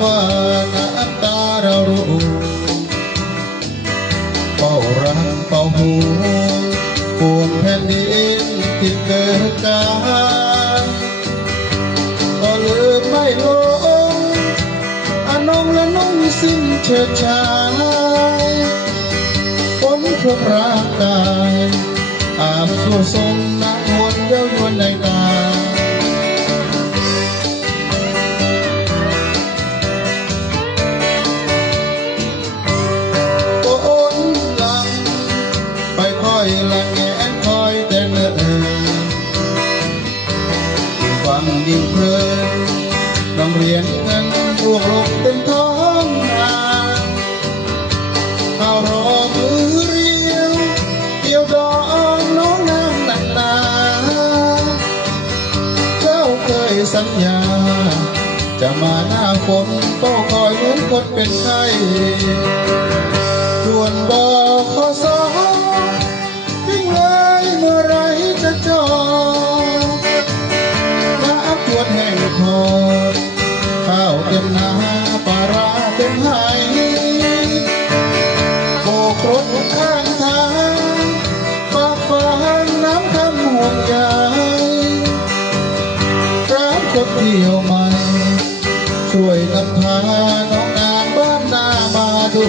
ว่าน้ำตาเรารู้เฝ้ารักเฝ้าห่วงปวงแผ่นดินที่เกิดการก็ลืมไม่ลงอนงและน้องสิ้นเฉิดฉายฝนพรบร่างกายอาบสู่ทรงน้ำวนเย้ายวนในตาละแงนคอยแต่เนิ่นฟังยิ่งเพลินน้องเรียนเงินร่วงลงเต็มท้องนาเอารอมือเรียวเกี่ยวดอกน้องน้ำหนักหนาเจ้าเคยสัญญาจะมาหน้าฝนเฝ้าคอยเหมือนคนเป็นไข้ด่วนบอกขอสอเมื่อไรจะจอน้ำจวดแห้งคอข้าวเต็มนาปลาร้าเต็มไหโบกรถข้างทางฝากฝังน้ำคำห่วงใยร้านคนเที่ยวใหม่ช่วยนำพาน้องนางบ้านนามาดู